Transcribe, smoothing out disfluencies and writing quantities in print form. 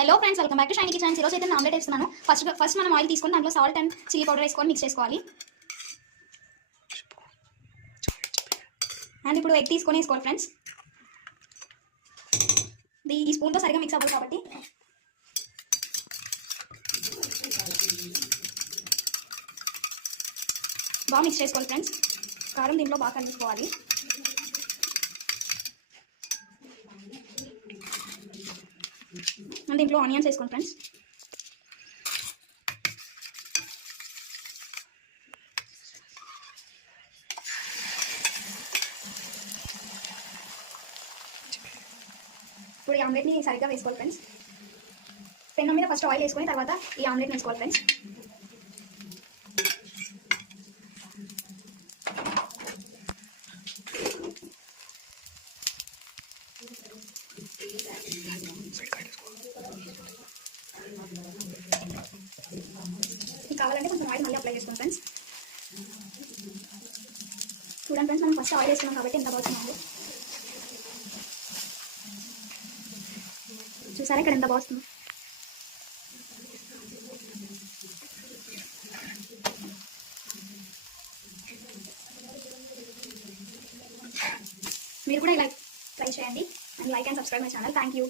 Hello friends, welcome back to shiny kitchens. ఈరోజు అయితే నేను ఆమ్లెట్ వేస్తున్నాను. ఫస్ట్ మనం ఆయిల్ తీసుకొని దాంట్లో సాల్ట్ అండ్ చిల్లీ పౌడర్ వేసుకొని మిక్స్ చేసుకోవాలి. అండ్ ఇప్పుడు ఎగ్ తీసుకొని వేసుకోవాలి ఫ్రెండ్స్. ఈ స్పూన్తో సరిగా మిక్స్ అవ్వాలి కాబట్టి బాగా మిక్స్ చేసుకోవాలి ఫ్రెండ్స్. కారం దీంట్లో బాగా కలుపుకోవాలి. అండ్ దీంట్లో ఆనియన్స్ వేసుకోండి ఫ్రెండ్స్. ఇప్పుడు ఈ ఆమ్లెట్ని సరిగ్గా వేసుకోవాలి ఫ్రెండ్స్. పెన్ను మీద ఫస్ట్ ఆయిల్ వేసుకొని తర్వాత ఈ ఆమ్లెట్ని వేసుకోవాలి ఫ్రెండ్స్. కావాలంటే కొంచెం ఆయిల్ మళ్ళీ అప్లై చేసుకోండి ఫ్రెండ్స్. చూడండి ఫ్రెండ్స్, మనం ఫస్ట్ ఆయిల్ వేసుకున్నాం కాబట్టి ఎంత బాగుంది. చూసారా ఇక్కడ ఎంత బాగుంది. మీరు కూడా ఇలా ట్రై చేయండి and like and subscribe my channel. Thank you.